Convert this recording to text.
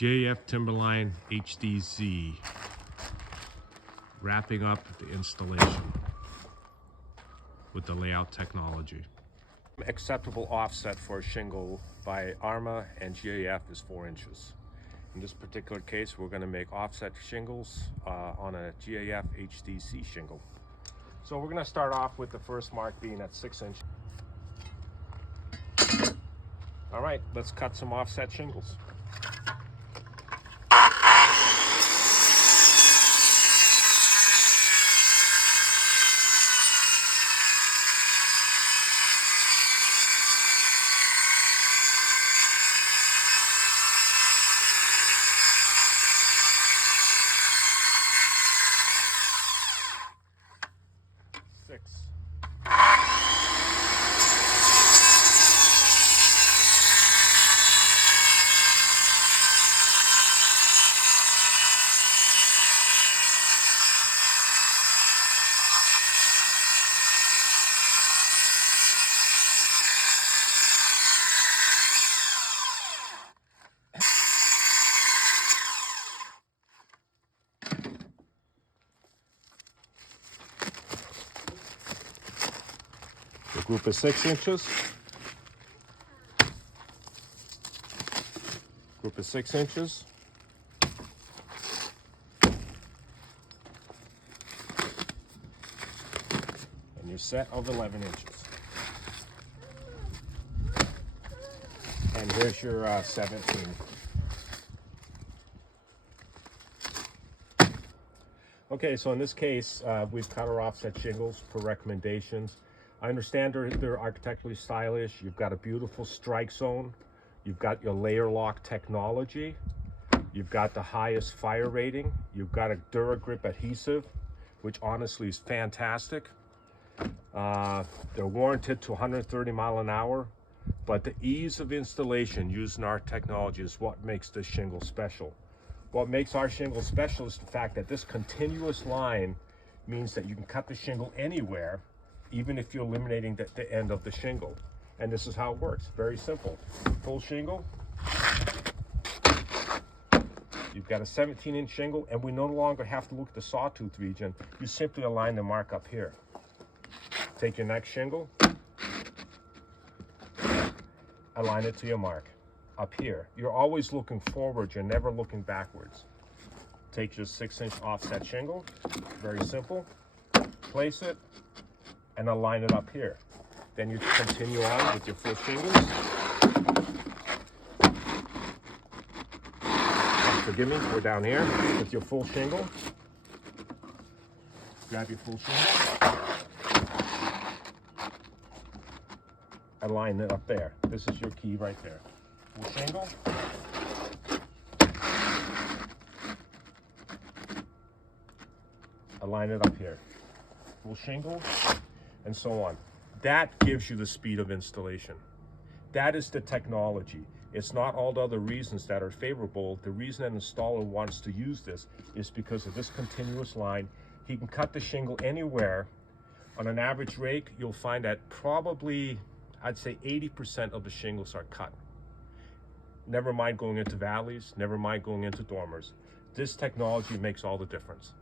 JF Timberline HDZ, wrapping up the installation with the layout technology. Acceptable offset for a shingle by ARMA and GAF is 4 inches. In this particular case, we're going to make offset shingles on a GAF HDC shingle. So we're going to start off with the first mark being at 6 inches. All right, let's cut some offset shingles. The group is 6 inches. Group is 6 inches. And your set of 11 inches. And here's your 17. Okay, so in this case, we've cut our offset shingles per recommendations. I understand they're architecturally stylish. You've got a beautiful strike zone. You've got your layer lock technology. You've got the highest fire rating. You've got a DuraGrip adhesive, which honestly is fantastic. They're warranted to 130 miles an hour, but the ease of installation using our technology is what makes this shingle special. What makes our shingle special is the fact that this continuous line means that you can cut the shingle anywhere, even if you're eliminating the end of the shingle. And this is how it works. Very simple. Full shingle. You've got a 17-inch shingle, and we no longer have to look at the sawtooth region. You simply align the mark up here. Take your next shingle, align it to your mark up here. You're always looking forward. You're never looking backwards. Take your 6-inch offset shingle. Very simple. Place it and align it up here. Then you continue on with your full shingles. Forgive me, we're down here with your full shingle. Grab your full shingle. Align it up there. This is your key right there. Full shingle. Align it up here. Full shingle. And so on. That gives you the speed of installation. That is the technology. It's not all the other reasons that are favorable. The reason an installer wants to use this is because of this continuous line. He can cut the shingle anywhere. On an average rake, you'll find that probably, I'd say 80% of the shingles are cut. Never mind going into valleys, never mind going into dormers. This technology makes all the difference.